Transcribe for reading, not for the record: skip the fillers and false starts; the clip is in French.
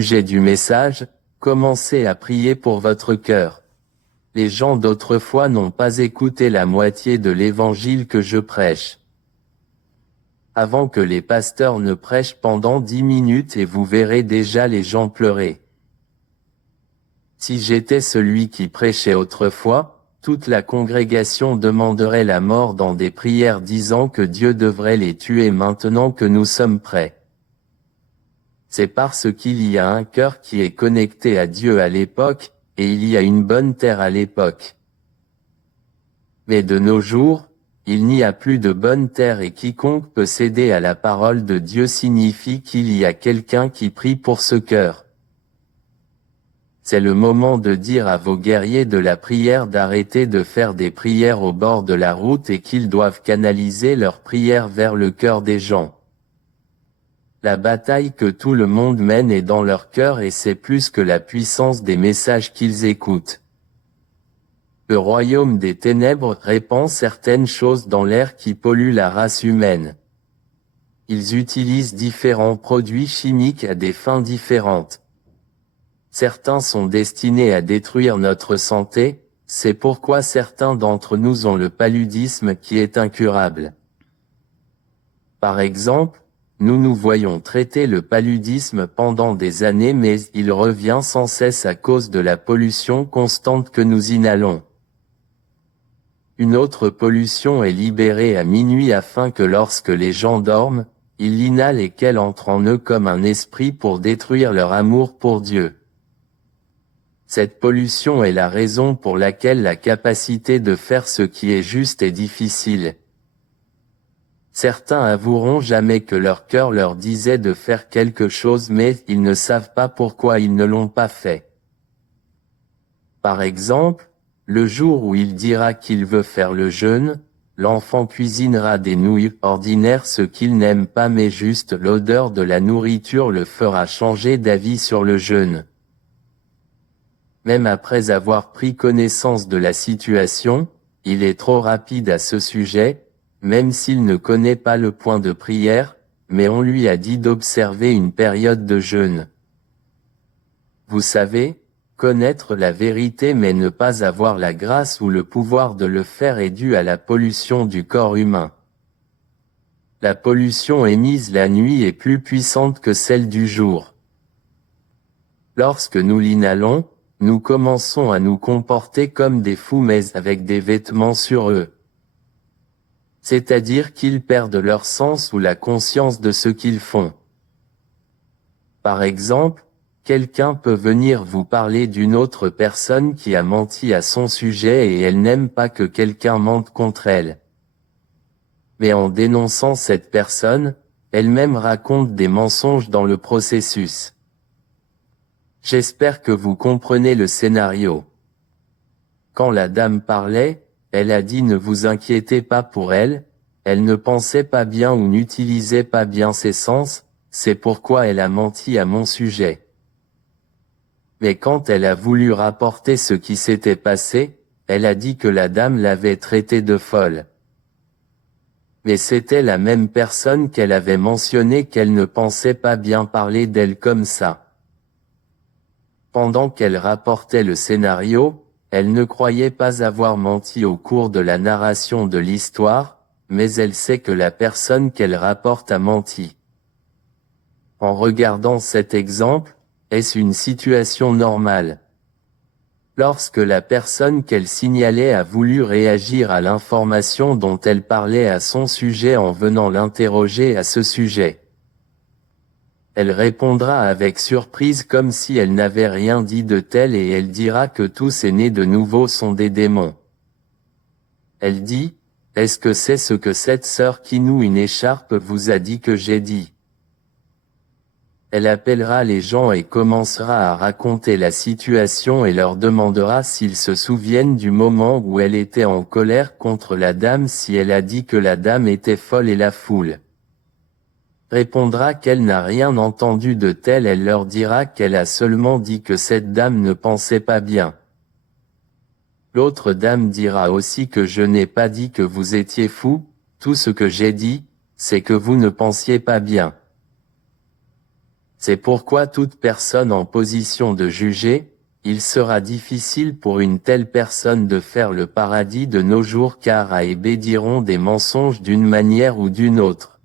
Sujet du message, commencez à prier pour votre cœur. Les gens d'autrefois n'ont pas écouté la moitié de l'évangile que je prêche. Avant que les pasteurs ne prêchent pendant 10 minutes et vous verrez déjà les gens pleurer. Si j'étais celui qui prêchait autrefois, toute la congrégation demanderait la mort dans des prières disant que Dieu devrait les tuer maintenant que nous sommes prêts. C'est parce qu'il y a un cœur qui est connecté à Dieu à l'époque, et il y a une bonne terre à l'époque. Mais de nos jours, il n'y a plus de bonne terre et quiconque peut céder à la parole de Dieu signifie qu'il y a quelqu'un qui prie pour ce cœur. C'est le moment de dire à vos guerriers de la prière d'arrêter de faire des prières au bord de la route et qu'ils doivent canaliser leurs prières vers le cœur des gens. La bataille que tout le monde mène est dans leur cœur et c'est plus que la puissance des messages qu'ils écoutent. Le royaume des ténèbres répand certaines choses dans l'air qui polluent la race humaine. Ils utilisent différents produits chimiques à des fins différentes. Certains sont destinés à détruire notre santé, c'est pourquoi certains d'entre nous ont le paludisme qui est incurable. Par exemple, nous voyons traiter le paludisme pendant des années mais il revient sans cesse à cause de la pollution constante que nous inhalons. Une autre pollution est libérée à minuit afin que lorsque les gens dorment, ils l'inhalent et qu'elle entre en eux comme un esprit pour détruire leur amour pour Dieu. Cette pollution est la raison pour laquelle la capacité de faire ce qui est juste est difficile. Certains avoueront jamais que leur cœur leur disait de faire quelque chose mais ils ne savent pas pourquoi ils ne l'ont pas fait. Par exemple, le jour où il dira qu'il veut faire le jeûne, l'enfant cuisinera des nouilles ordinaires ce qu'il n'aime pas mais juste l'odeur de la nourriture le fera changer d'avis sur le jeûne. Même après avoir pris connaissance de la situation, il est trop rapide à ce sujet, même s'il ne connaît pas le point de prière, mais on lui a dit d'observer une période de jeûne. Vous savez, connaître la vérité mais ne pas avoir la grâce ou le pouvoir de le faire est dû à la pollution du corps humain. La pollution émise la nuit est plus puissante que celle du jour. Lorsque nous l'inhalons, nous commençons à nous comporter comme des fous mais avec des vêtements sur eux. C'est-à-dire qu'ils perdent leur sens ou la conscience de ce qu'ils font. Par exemple, quelqu'un peut venir vous parler d'une autre personne qui a menti à son sujet et elle n'aime pas que quelqu'un mente contre elle. Mais en dénonçant cette personne, elle-même raconte des mensonges dans le processus. J'espère que vous comprenez le scénario. Quand la dame parlait, elle a dit ne vous inquiétez pas pour elle, elle ne pensait pas bien ou n'utilisait pas bien ses sens, c'est pourquoi elle a menti à mon sujet. Mais quand elle a voulu rapporter ce qui s'était passé, elle a dit que la dame l'avait traitée de folle. Mais c'était la même personne qu'elle avait mentionné qu'elle ne pensait pas bien parler d'elle comme ça. Pendant qu'elle rapportait le scénario, elle ne croyait pas avoir menti au cours de la narration de l'histoire, mais elle sait que la personne qu'elle rapporte a menti. En regardant cet exemple, est-ce une situation normale? Lorsque la personne qu'elle signalait a voulu réagir à l'information dont elle parlait à son sujet en venant l'interroger à ce sujet, elle répondra avec surprise comme si elle n'avait rien dit de tel et elle dira que tous ces nés de nouveau sont des démons. Elle dit, est-ce que c'est ce que cette sœur qui noue une écharpe vous a dit que j'ai dit? Elle appellera les gens et commencera à raconter la situation et leur demandera s'ils se souviennent du moment où elle était en colère contre la dame si elle a dit que la dame était folle et la foule répondra qu'elle n'a rien entendu de tel, elle leur dira qu'elle a seulement dit que cette dame ne pensait pas bien. L'autre dame dira aussi que je n'ai pas dit que vous étiez fou, tout ce que j'ai dit, c'est que vous ne pensiez pas bien. C'est pourquoi toute personne en position de juger, il sera difficile pour une telle personne de faire le paradis de nos jours car A et B diront des mensonges d'une manière ou d'une autre.